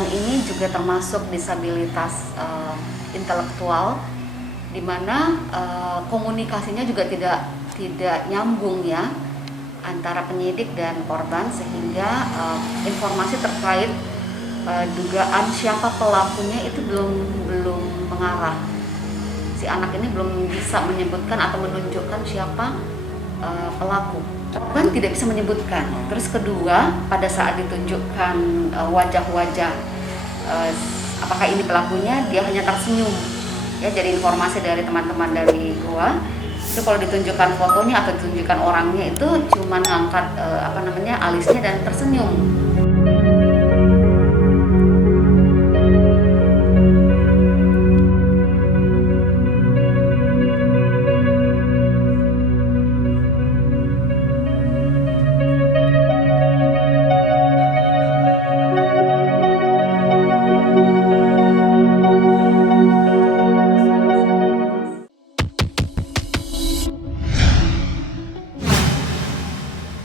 korban ini juga termasuk disabilitas intelektual, di mana komunikasinya juga tidak nyambung ya antara penyidik dan korban, sehingga informasi terkait dugaan siapa pelakunya itu belum mengarah. Si anak ini belum bisa menyebutkan atau menunjukkan siapa pelaku. Korban tidak bisa menyebutkan. Terus kedua, pada saat ditunjukkan wajah-wajah apakah ini pelakunya, dia hanya tersenyum. Ya, jadi informasi dari teman-teman dari gua itu kalau ditunjukkan fotonya atau ditunjukkan orangnya itu cuma ngangkat alisnya dan tersenyum.